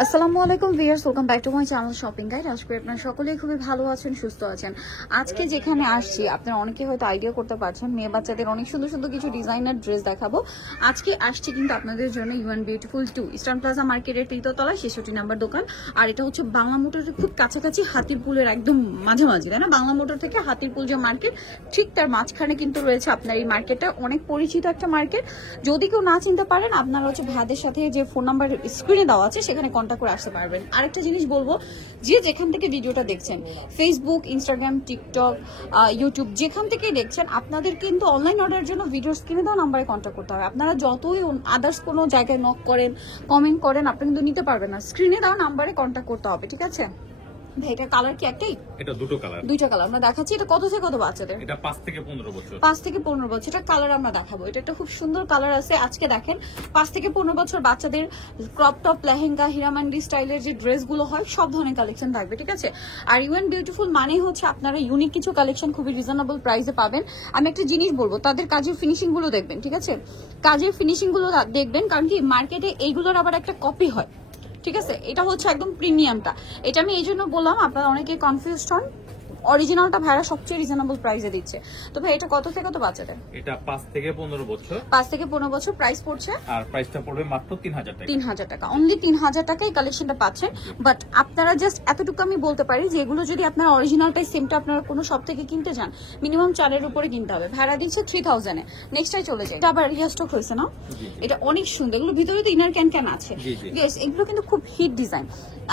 আসসালামু আলাইকুম viewers, welcome back to my channel shopping guide. আশা করি আপনারা সকলেই খুবই ভালো আছেন, সুস্থ আছেন। আজকে যেখানে আসছি আপনারা অনেকে হয়তো আইডিয়া করতে পারছেন, মেয়ে বাচ্চাদের অনেক সুন্দর সুন্দর কিছু ডিজাইনার ড্রেস দেখাবো। আজকে আসছি কিন্তু আপনাদের জন্য ইউএন বিউটিফুল 2 ইস্টার্ন প্লাজা মার্কেটের 3য় তলায় 66 নাম্বার দোকান। আর এটা হচ্ছে বাংলা মোটরের খুব কাছাকাছি, হাতিরপুলের একদম মাঝামাঝি, তাই না? বাংলা মোটর থেকে হাতিরপুল যে মার্কেট, ঠিক তার মাঝখানে কিন্তু রয়েছে আপনার এই মার্কেটটা। অনেক পরিচিত একটা মার্কেট। যদি কেউ না চিনতে পারেন, আপনারা হচ্ছে ভাইদের সাথে যে ফোন নাম্বার স্ক্রিনে দেওয়া আছে সেখানে কন্ট্যাক্ট করে আসতে পারবেন। আরেকটা জিনিস বলবো, যে যেখান থেকে ভিডিওটা দেখছেন, ফেসবুক, ইনস্টাগ্রাম, টিকটক, ইউটিউব, যেখান থেকে দেখছেন, আপনাদের কিন্তু অনলাইন অর্ডারের জন্য ভিডিও স্ক্রিনে দেওয়া নাম্বারে কন্ট্যাক্ট করতে হবে। আপনারা যতই আদার্স কোনো জায়গায় নক করেন, কমেন্ট করেন, আপনি কিন্তু নিতে পারবেন না। স্ক্রিনে দেওয়া নাম্বারে কন্ট্যাক্ট করতে হবে, ঠিক আছে? ভাই এটা কালার কি একটাই? এটা দুটো কালার। দুইটা কালার আমরা দেখাচ্ছি। এটা কত থেকে কত বাচ্চাদের? এটা 5 থেকে 15 বছর। 5 থেকে 15 বছর। এটা কালার আমরা দেখাবো। এটা একটা খুব সুন্দর কালার আছে। আজকে দেখেন 5 থেকে 15 বছর বাচ্চাদের ক্রপ টপ, লেহেঙ্গা, হিরামান্ডি স্টাইলের যে ড্রেসগুলো হয় সব ধরনের কালেকশন থাকবে, ঠিক আছে? আর ইউএন বিউটিফুল মানে হচ্ছে আপনারা ইউনিক কিছু কালেকশন খুবই রিজনেবল প্রাইসে পাবেন। আমি একটা জিনিস বলবো, তাদের কাজের ফিনিশিং গুলো দেখবেন, ঠিক আছে? কাজের ফিনিশিং গুলো দেখবেন, কারণ কি মার্কেটে এইগুলোর আবার একটা কপি হয়, ঠিক আছে? এটা হচ্ছে একদম প্রিমিয়ামটা। এটা আমি এই জন্য বললাম, আপনারা অনেকে কনফিউজড হন। অরিজিনালটা ভাইরা সবচেয়ে রিজনেবল প্রাইসে দিচ্ছে। তো ভাই এটা কত থেকে কত বাচ্চাদের? এটা 5 থেকে 15 বছর। 5 থেকে 15 বছর। প্রাইস পড়ছে, আর প্রাইসটা পড়বে মাত্র 3000 টাকা। 3000 টাকা, অনলি 3000 টাকা এই কালেকশনটা পাচ্ছেন। বাট আপনারা জাস্ট এতটুকু আমি বলতে পারি যে এগুলো যদি আপনারা অরিজিনালটাই সেমটা আপনারা কোনো শপ থেকে কিনতে যান, মিনিমাম 4 উপরে কিনতে হবে। ভাড়া দিচ্ছে 3000 এ। নেক্সটটাই চলে যায়। এটা আবার রিস্টক হয়েছে না? এটা অনেক সুন্দর। এগুলো ভিতরে তো ইনার ক্যান আছে। গাইস এগুলো কিন্তু খুব হিট ডিজাইন।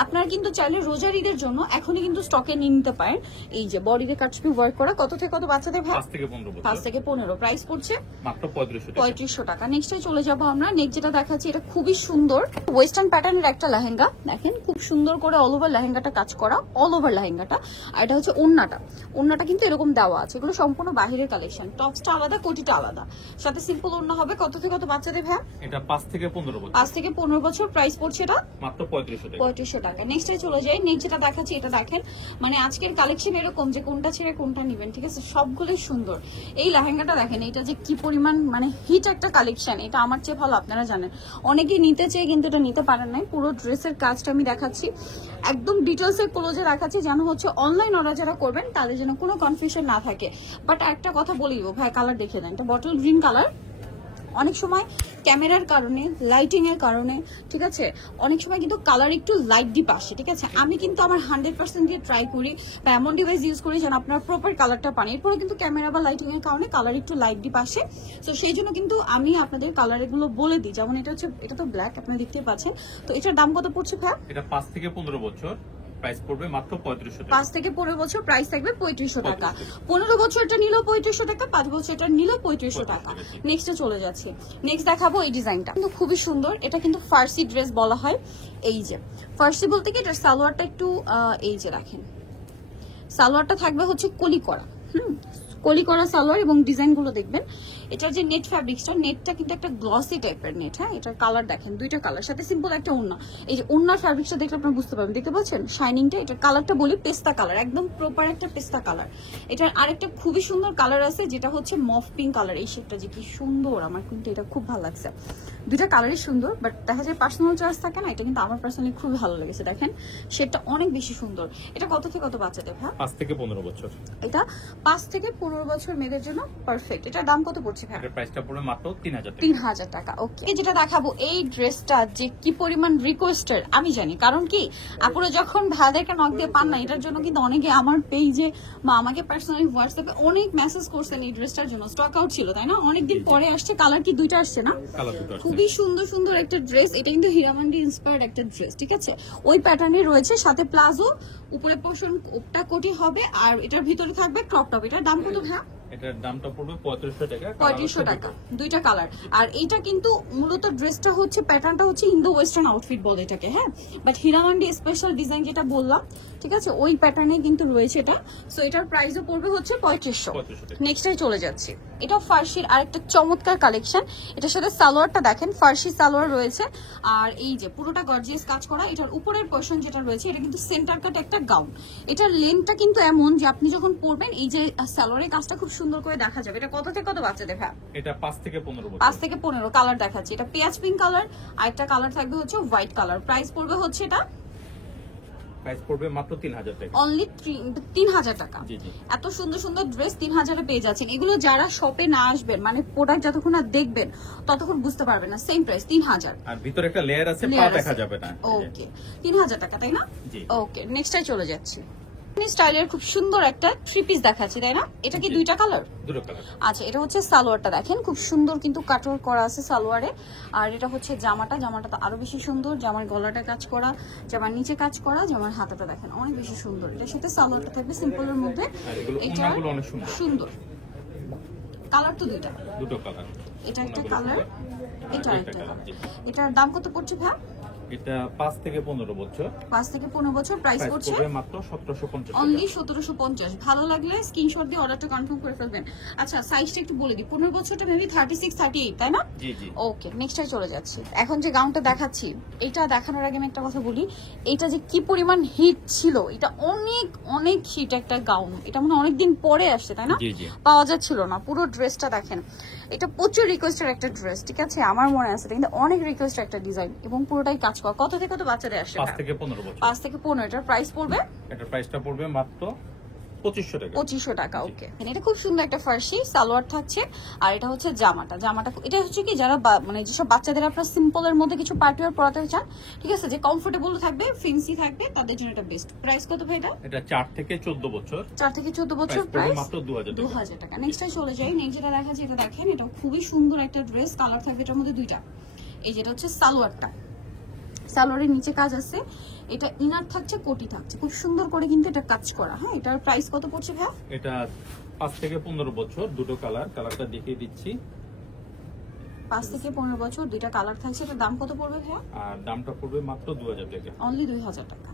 আপনারা কিন্তু চাইলে রোজার ঈদের জন্য এখনই কিন্তু স্টকে নিয়ে নিতে পারেন। এই যে বডিতে কাটছবি ওয়ার্ক করা। কত থেকে কত বাচ্চাদের? 5 থেকে 15 বছর। 5 থেকে 15। প্রাইস পড়ছে মাত্র 3500 টাকা। 3500 টাকা। নেক্সটে চলে যাব আমরা। নেক্সট যেটা দেখাচ্ছি, এটা খুবই সুন্দর ওয়েস্টার্ন প্যাটার্নের একটা লেহেঙ্গা। দেখেন খুব সুন্দর করে অল ওভার লেহেঙ্গাটা কাজ করা, অল ওভার লেহেঙ্গাটা। আর এটা হচ্ছে ওন্নাটা। ওন্নাটা কিন্তু এরকম দেওয়া আছে। এগুলো সম্পূর্ণ বাহিরের কালেকশন। টপসটা আলাদা, কোটিটা আলাদা, সাথে সিম্পল ওন্না হবে। কত থেকে কত বাচ্চাদের ভাই? এটা 5 থেকে 15 বছর। 5 থেকে 15 বছর। প্রাইস পড়ছে এটা মাত্র 3500 টাকা। 3500 টাকা। নেক্সটে চলে যাই। নেক্সট যেটা দেখাচ্ছি, এটা দেখেন, মানে আজকের কালেকশন এরকম যে কোনটা ছেড়ে কোনটা নেবেন, ঠিক আছে? সবগুলোই সুন্দর। এই লেহেঙ্গাটা দেখেন, এটা যে কি পরিমাণ মানে হিট একটা কালেকশন। এটা আমার চেয়ে ভালো আপনারা জানেন। অনেকেই নিতে চাই কিন্তু এটা নিতে পারেন নাই। পুরো ড্রেসের কাজটা আমি দেখাচ্ছি, একদম ডিটেলসে ক্লোজে দেখাচ্ছি, যেন হচ্ছে অনলাইন অর্ডার যারা করবেন তাদের জন্য কোনো কনফিউশন না থাকে। বাট একটা কথা বলিব ভাই, কালার দেখে দেন। এটা বটল গ্রিন কালার। অনেক সময় ক্যামেরার কারণে, লাইটিং এর কারণে, ঠিক আছে, অনেক সময় কিন্তু কালার একটু লাইট ডিপ আসে, ঠিক আছে? আমি কিন্তু আমার 100% দিয়ে ট্রাই করি বা এমন ডিভাইস ইউজ করি যেন আপনার প্রপার কালারটা পান। এরপরে কিন্তু ক্যামেরা বা লাইটিং এর কারণে কালার একটু লাইট ডিপ আসে। তো সেই জন্য কিন্তু আমি আপনাদের কালার এগুলো বলে দিই। যেমন এটা হচ্ছে, এটা তো ব্ল্যাক, আপনারা দেখতে পাচ্ছেন। তো এটার দাম কত পড়ছে ভাই? এটা 5 থেকে 15 বছর। প্রাইস পড়বে মাত্র 3500 টাকা। 5 থেকে 15 বছর। প্রাইস থাকবে 3500 টাকা। 15 বছর এটা নিলেও 3500 টাকা, 5 বছর এটা নিলেও 3500 টাকা। নেক্সটে চলে যাচ্ছি। নেক্সট দেখাবো এই ডিজাইনটা, কিন্তু খুবই সুন্দর। এটা কিন্তু ফার্সি ড্রেস বলা হয়। এই যে ফার্সি বলতে কি, এটার সালোয়ারটা একটু এই যে রাখেন, সালোয়ারটা থাকবে হচ্ছে কলি করা, কলি করা সালোয়ার। এবং ডিজাইন গুলো দেখবেন, এটার যে নেট ফ্যাব্রিক্সটা, নেটটা কিন্তু একটা গ্লসি টাইপের নেট। হ্যাঁ, এটার কালার দেখেন, দুইটা কালার, সাথে সিম্পল একটা ওড়না। এই যে ওড়নার ফ্যাব্রিক্সটা দেখলে আপনারা বুঝতে পারবেন, দেখতে পাচ্ছেন শাইনিংটা। এটার কালারটা বলি পেস্তা কালার, একদম প্রপার একটা পেস্তা কালার। এটার আরেকটা খুবই সুন্দর কালার আছে, যেটা হচ্ছে মফ পিঙ্ক কালার। এই শেডটা যে কি সুন্দর, আমার কিন্তু এটা খুব ভালো লাগছে। দুইটা কালারই সুন্দর, বাট দেখা যায় পার্সোনাল চয়েস থাকে না। এটা কিন্তু আমার পার্সোনালি খুব ভালো লেগেছে। দেখেন শেডটা অনেক বেশি সুন্দর। এটা কত থেকে কত বাচ্চাদের ভাই? 5 থেকে 15 বছর। এটা 5 থেকে 15 বছর মেয়েদের জন্য পারফেক্ট। এটার দাম কত পড়ছে ভাই? এর প্রাইসটা পড়বে মাত্র 3000 টাকা। 3000 টাকা। ওকে, যেটা দেখাবো এই ড্রেসটা যে কি পরিমাণ রিকোয়েস্টেড আমি জানি। কারণ কি, আপুরা যখন ভাইদেরকে নক দিয়ে পান না, এটার জন্য কিন্তু অনেকে আমার পেজে বা আমাকে পার্সোনালি হোয়াটসঅ্যাপে অনেক মেসেজ করছেন এই ড্রেসটার জন্য। স্টক আউট ছিল, তাই না? অনেকদিন পরে আসছে। কালার কি দুইটা আসছে না? কালার দুটো আসছে। খুবই সুন্দর সুন্দর একটা ড্রেস। এটা কিন্তু হীরামান্ডি ইন্সপায়ার্ড একটা ড্রেস, ঠিক আছে? ওই প্যাটার্নে রয়েছে, সাথে প্লাজো, উপরে পোর্শন ওপটা কোটি হবে, আর এটার ভিতরে থাকবে ক্রপ টপ। এটার দাম কত ভাই? এটার দামটা পড়বে 3500 টাকা। 3500 টাকা। দুইটা কালার। আর এইটা কিন্তু মূলত ড্রেসটা হচ্ছে, প্যাটার্নটা হচ্ছে ইন্দো ওয়েস্টার্ন আউটফিট বলে এটাকে, হ্যাঁ। বাট হীরামান্ডি স্পেশাল ডিজাইন যেটা বললাম, ঠিক আছে, ওই প্যাটার্নে কিন্তু রয়েছে এটা। সো এটার প্রাইসও পড়বে হচ্ছে 3500। নেক্সটটাই চলে যাচ্ছি। এটাও ফার্সির আরেকটা চমৎকার কালেকশন। এটার সাথে সালোয়ারটা দেখেন, ফার্সি সালোয়ার রয়েছে। আর এই যে পুরোটা গর্জিয়াস কাজ করা, এটার উপরের পোরশন যেটা রয়েছে এটা কিন্তু সেন্টার কাট একটা গাউন। এটার লেন্থটা কিন্তু এমন যে আপনি যখন পরবেন এই যে সালোয়ারের কাজটা খুব সুন্দর করে দেখা যাবে। এটা কত থেকে কত বাচ্চাদের ভাই? এটা 5 থেকে 15 বছর। 5 থেকে 15 কালার দেখাচ্ছি। এটা পেঁয়াজ পিঙ্ক কালার, আর একটা কালার থাকবে হচ্ছে হোয়াইট কালার। প্রাইস পড়বে হচ্ছে এটা প্রাইস পড়বে মাত্র 3000 টাকা। অনলি 3000 টাকা। জি জি। এত সুন্দর সুন্দর ড্রেস 3000 এ পেয়ে যাচ্ছেন। এগুলো যারা শপে না আসবেন, মানে প্রোডাক্ট যতক্ষণ না দেখবেন ততক্ষণ বুঝতে পারবেন না। Same price 3000। আর ভিতরে একটা লেয়ার আছে, পা দেখা যাবে না। ওকে 3000 টাকা, তাই না? জি। ওকে, নেক্সটটাই চলে যাচ্ছি। স্টাইলের খুব সুন্দর একটা থ্রি পিস দেখাচ্ছি, তাই না? এটা কি দুইটা কালার? দুটো কালার। আচ্ছা, এটা হচ্ছে সালোয়ারটা দেখেন, খুব সুন্দর কিন্তু কাটওয়ার্ক করা আছে সালোয়ারে। আর এটা হচ্ছে জামাটা, জামাটা তো আরো বেশি সুন্দর। জামার গলাটা কাজ করা, জামার নিচে কাজ করা, জামার হাতাটা দেখেন অনেক বেশি সুন্দর। এটার সাথে সালোয়ারটা থাকবে সিম্পলের মধ্যে। এটা অনেক সুন্দর সুন্দর। কালার তো দুটো কালার। এটা একটা কালার, এটা একটা কালার। এটার দাম কত পড়ছে ভাই? এটা 5 থেকে 15 বছর। 5 থেকে 15 বছর। প্রাইস পড়ছে মাত্র 1750 অনলি 1750। ভালো লাগলে স্ক্রিনশট দিয়ে অর্ডারটা কনফার্ম করে ফেলবেন। আচ্ছা, সাইজটা একটু বলে দিই। 15 বছরটা মেবি 36 38, তাই না? জি জি। ওকে, নেক্সটে চলে যাচ্ছি। এখন যে গাউনটা দেখাচ্ছি, এটা দেখানোর আগে আমি একটা কথা বলি। এটা যে কি পরিমাণ হিট ছিল, এটা অনেক অনেক হিট একটা গাউন। এটা মনে হয় অনেকদিন পরে আসছে, তাই না? জি জি। পাওয়া যাচ্ছিল না। পুরো ড্রেসটা দেখেন, এটা প্রচুর রিকোয়েস্টের একটা ড্রেস, ঠিক আছে? আমার মনে আছে, কিন্তু অনেক রিকোয়েস্টের একটা ডিজাইন এবং পুরোটাই কাজ করা। কত থেকে কত বাচ্চাদের আসছে? 5 থেকে 15 বছর। 5 থেকে 15। এটার প্রাইস পড়বে, এটার প্রাইসটা পড়বে মাত্র 2500 টাকা। 2500 টাকা। ওকে, এটা খুব সুন্দর একটা ফার্সি সালোয়ার থাকছে। আর এটা হচ্ছে জামাটা, জামাটা এটা হচ্ছে কি যারা মানে যেসব বাচ্চাদের আপনার সিম্পলের মধ্যে কিছু পার্টি ওয়্যার পরাতে চান, ঠিক আছে, যে কমফোর্টেবল থাকবে, ফেন্সি থাকবে, তাদের জন্য এটা বেস্ট। প্রাইস কত ভাই এটা? এটা 4 থেকে 14 বছর। 4 থেকে 14 বছর। প্রাইস মাত্র 2000 টাকা। নেক্সটে চলে যাই। নেক্সট যেটা দেখাচ্ছি, এটা দেখেন, এটা খুবই সুন্দর একটা ড্রেস। কালার থাকবে এটার মধ্যে দুইটা। এই যেটা হচ্ছে সালোয়ারটা, সালোয়ারের নিচে কাজ আছে। এটা ইনার থাকছে, কোটি থাকছে, খুব সুন্দর করে কিন্তু এটা কাজ করা। হ্যাঁ, এটার প্রাইস কত পড়ছে ভাই? এটা 5 থেকে 15 বছর, দুটো কালার। কালারটা দেখিয়ে দিচ্ছি। 5 থেকে 15 বছর, দুইটা কালার থাকছে। এটার দাম কত পড়বে ভাই? আর দামটা পড়বে মাত্র 2000 টাকা। অনলি 2000 টাকা।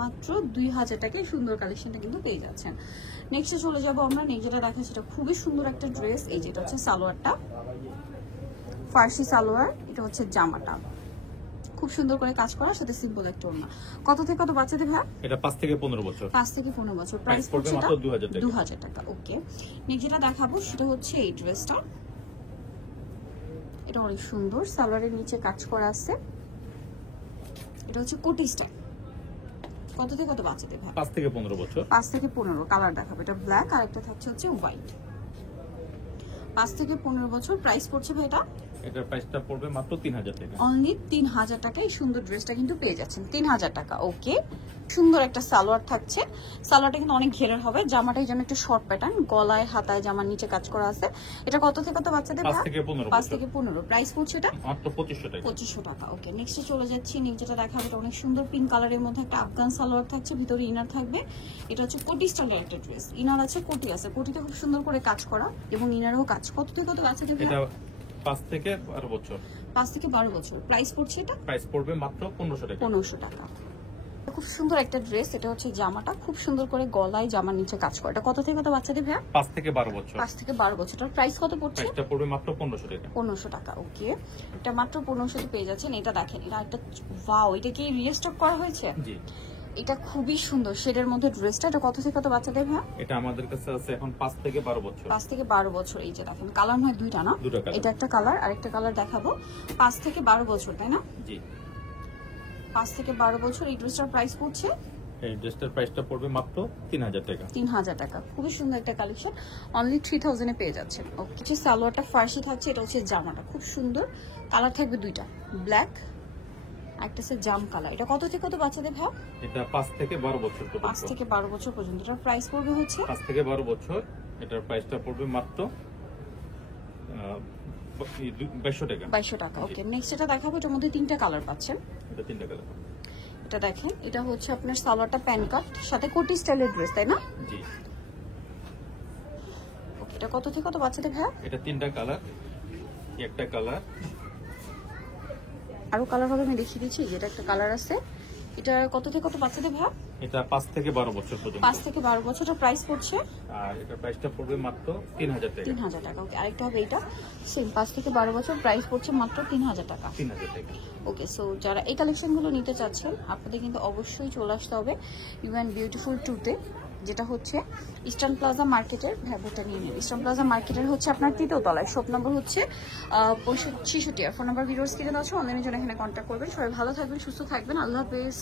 মাত্র 2000 টাকায় সুন্দর কালেকশনটা কিন্তু পেয়ে যাচ্ছেন। নেক্সটে চলে যাব আমরা। নেক্সট যেটা দেখাচ্ছি, এটা খুবই সুন্দর একটা ড্রেস। এই যেটা হচ্ছে সালোয়ারটা, ফার্সি সালোয়ার। এটা হচ্ছে জামাটা, খুব সুন্দর করে কাজ করা, সাথে সিম্পল একটা ওড়না। কত থেকে কত বাচ্চাদের ভাই? এটা 5 থেকে 15 বছর। 5 থেকে 15 বছর। প্রাইস পড়ছে মাত্র 2000 টাকা। ওকে, নেক্সট যেটা দেখাবো সেটা হচ্ছে এই ড্রেসটা। এটা অনেক সুন্দর, সালোয়ারের নিচে কাজ করা আছে। এটা হচ্ছে কোটি স্টাইল। কত থেকে কত বাচ্চাদের ভাই? 5 থেকে 15 বছর। 5 থেকে 15। কালার দেখাবো, এটা ব্ল্যাক, আর একটা থাকছে হচ্ছে হোয়াইট। 5 থেকে 15 বছর। প্রাইস পড়ছে ভাই এটা? এটার প্রাইসটা পড়বে মাত্র 3000 টাকা। অনলি 3000 টাকায় এই সুন্দর ড্রেসটা কিন্তু পেয়ে যাচ্ছেন। 3000 টাকা। ওকে, সুন্দর একটা সালোয়ার থাকছে। সালোয়ারটা কিন্তু অনেক ঘেরের হবে। জামাটা এই জন্য একটু শর্ট প্যাটার্ন, গলায় হাতায় জামার নিচে কাজ করা আছে। এটা কত থেকে কত বাচ্চাদের? 5 থেকে 15। 5 থেকে 15। প্রাইস পড়ছে এটা মাত্র 2500 টাকা। 2500 টাকা। ওকে, নেক্সটে চলে যাচ্ছি। নেক্সট যেটা দেখাবো, এটা অনেক সুন্দর পিঙ্ক কালারের মধ্যে একটা আফগান সালোয়ার থাকছে, ভিতরে ইনার থাকবে। এটা হচ্ছে কোটি স্টাইলের একটা ড্রেস। ইনার আছে, কোটি আছে। কোটিটা খুব সুন্দর করে কাজ করা এবং ইনারও কাজ। কত থেকে কত বাচ্চাদের? এটা 5 থেকে 12 বছর। 5 থেকে 12 বছর। প্রাইস পড়ছে এটা? প্রাইস পড়বে মাত্র 1500 টাকা। 1500 টাকা। খুব সুন্দর একটা ড্রেস। এটা হচ্ছে জামাটা, খুব সুন্দর করে গলায় জামার নিচে কাজ করে। এটা কত থেকে কত বাচ্চাদের ভাইয়া? 5 থেকে 12 বছর। 5 থেকে 12 বছর। প্রাইস কত পড়ছে? প্রাইসটা পড়বে মাত্র 1500 টাকা। 1500 টাকা। ওকে, এটা মাত্র 1500 তে পেয়ে যাচ্ছেন। এটা দেখেন, এটা একটা ওয়াও, এটা কি রিস্টক করা হয়েছে? জি। এটা খুবই সুন্দর শেডের মধ্যে ড্রেসটা। এটা কত থেকে কত বাচ্চাদের ভাইয়া? এটা আমাদের কাছে আছে এখন 5 থেকে 12 বছর। 5 থেকে 12 বছর। এই যে দেখেন, কালার নয় দুইটা না? দুটো কালার। এটা একটা কালার, আরেকটা কালার দেখাবো। 5 থেকে 12 বছর, তাই না? জি। 5 থেকে 12 বছর। এই ড্রেসটার প্রাইস পড়ছে, এই ড্রেসটার প্রাইসটা পড়বে মাত্র 3000 টাকা। 3000 টাকা। খুবই সুন্দর একটা কালেকশন, অনলি 3000 এ পেয়ে যাচ্ছেন। ওকে, যে সালোয়ারটা ফার্সি থাকছে, এটা হচ্ছে জামাটা খুব সুন্দর। কালার থাকবে দুইটা, ব্ল্যাক, একটা হচ্ছে জাম কালার। এটা কত থেকে কত বাচ্চাদের ভাই? এটা 5 থেকে 12 বছর 5 পর্যন্ত। থেকে 12 বছর পর্যন্ত। এটার প্রাইস পড়বে হচ্ছে 5 থেকে 12 বছর। এটার প্রাইসটা পড়বে মাত্র 2200 টাকা। 2200 টাকা। ওকে, নেক্সট এটা দেখাবো। এটার মধ্যে তিনটা কালার পাচ্ছেন। এটা তিনটা কালার। এটা দেখেন, এটা হচ্ছে আপনার সালোয়ারটা প্যান কাট, সাথে কোটি স্টাইলের ড্রেস, তাই না? জি। ওকে, এটা কত থেকে কত বাচ্চাদের ভাই? এটা তিনটা কালার, একটা কালার। আরো কালার হবে, আমি দেখিয়ে দিচ্ছি। যেটা একটা কালার আছে, এটা কত থেকে কত বাচ্চাদের ভাব? এটা 5 থেকে 12 বছর পর্যন্ত। 5 থেকে 12 বছরটা প্রাইস পড়ছে আর এটার প্রাইসটা পড়বে মাত্র 3000 টাকা। 3000 টাকা। ওকে, আরেকটা হবে এটা সেম 5 থেকে 12 বছর, প্রাইস পড়ছে মাত্র 3000 টাকা। 3000 টাকা। ওকে, সো যারা এই কালেকশনগুলো নিতে চাচ্ছেন আপনাদের কিন্তু অবশ্যই চলে আসতে হবে ইউ বিউটিফুল টুতে, যেটা হচ্ছে ইস্টার্ন প্লাজা মার্কেটের। ভ্যাবুটা নিয়ে নিন। ইস্টার্ন প্লাজা মার্কেটের হচ্ছে আপনার 3য় তলায়, শপ নম্বর হচ্ছে 65। আর ফোন নাম্বার ভিডিওস কিনে দেওয়া আছে, অনলাইনের জন্য এখানে কন্ট্যাক্ট করবেন। সবাই ভালো থাকবেন, সুস্থ থাকবেন, আল্লাহ হাফেজ।